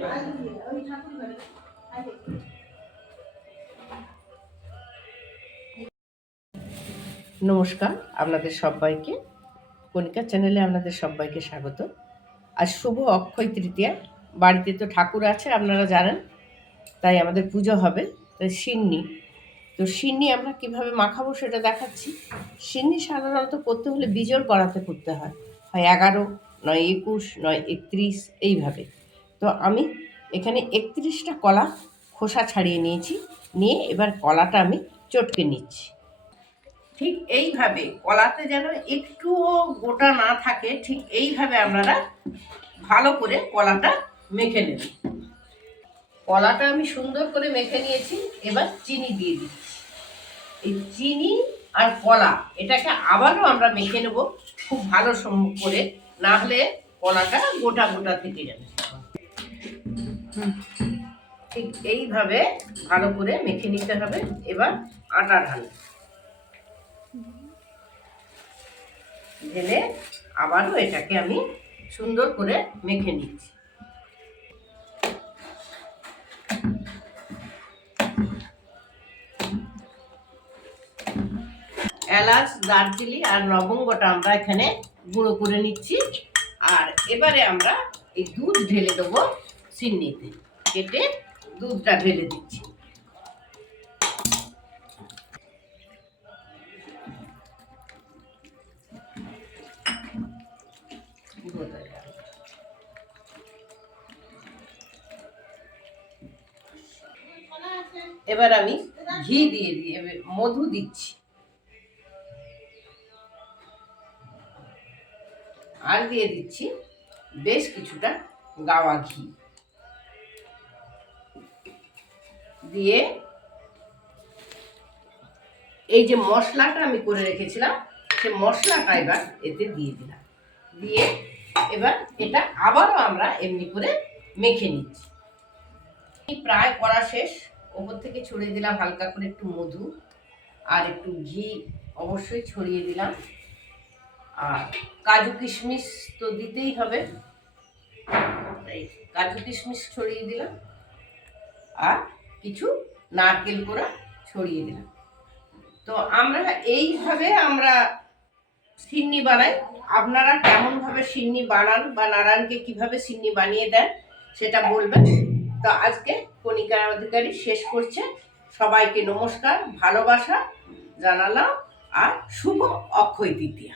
নমস্কার আপনাদের সবাইকে, কণিকা চ্যানেলে আপনাদের সবাইকে স্বাগত। আজ শুভ অক্ষয় তৃতীয়া। বাড়িতে তো ঠাকুর আছে আপনারা জানেন, তাই আমাদের পুজো হবে। তাই সিন্নি, তো সিন্নি আমরা কিভাবে মাখাবো সেটা দেখাচ্ছি। সিন্নি সাধারণত করতে হলে বিজোড় করাতে করতে হয়, হয় 11, নয় 21, নয় 31, এইভাবে। তো আমি এখানে 31টা কলা খোসা ছাড়িয়ে নিয়েছি, নিয়ে এবার কলাটা আমি চটকে নিচ্ছি। ঠিক এইভাবে কলাতে যেন একটুও গোটা না থাকে, ঠিক এইভাবে আপনারা ভালো করে কলাটা মেখে নেবেন। কলাটা আমি সুন্দর করে মেখে নিয়েছি, এবার চিনি দিয়ে দিচ্ছি। এই চিনি আর কলা এটাকে আবারও আমরা মেখে নেব খুব ভালো করে, না হলে কলাটা গোটা গোটা থেকে যাবে। ঠিক এইভাবে ভালো করে মেখে নিতে হবে। এবার আটা ঢেলে আবারও এটাকে আমি সুন্দর করে মেখে নিচ্ছি। এলাচ, দারচিনি আর লবঙ্গটা আমরা এখানে গুঁড়ো করে নিচ্ছি। আর এবারে আমরা এই দুধ ঢেলে দেবো সিন্নিতে, কেটে দুধটা ঢেলে দিচ্ছি। এবার আমি ঘি দিয়ে মধু দিচ্ছি, আর দিয়ে দিচ্ছি বেশ কিছুটা গাওয়া ঘি। দিয়ে এই যে মশলাটা আমি করে রেখেছিলাম, সেই মশলাটা এবার এতে দিয়ে দিলাম। দিয়ে এবার এটা আবারও আমরা এমনি করে মেখে নিচ্ছি। প্রায় করা শেষ। ওপর থেকে ছড়িয়ে দিলাম হালকা করে একটু মধু, আর একটু ঘি অবশ্যই ছড়িয়ে দিলাম। আর কাজু কিশমিশ তো দিতেই হবে, কাজু কিশমিশ ছড়িয়ে দিলাম, আর কিছু নারকেল কোড়া ছড়িয়ে দিলাম। তো আমরা এইভাবে আমরা সিন্নি বানাই। আপনারা কেমন ভাবে সিন্নি বানান বা নারায়ণকে কিভাবে সিন্নি বানিয়ে দেন সেটা বলবেন। তো আজকে কণিকা অধিকারী শেষ করছে। সবাইকে নমস্কার, ভালোবাসা জানালাম, আর শুভ অক্ষয় তৃতীয়া।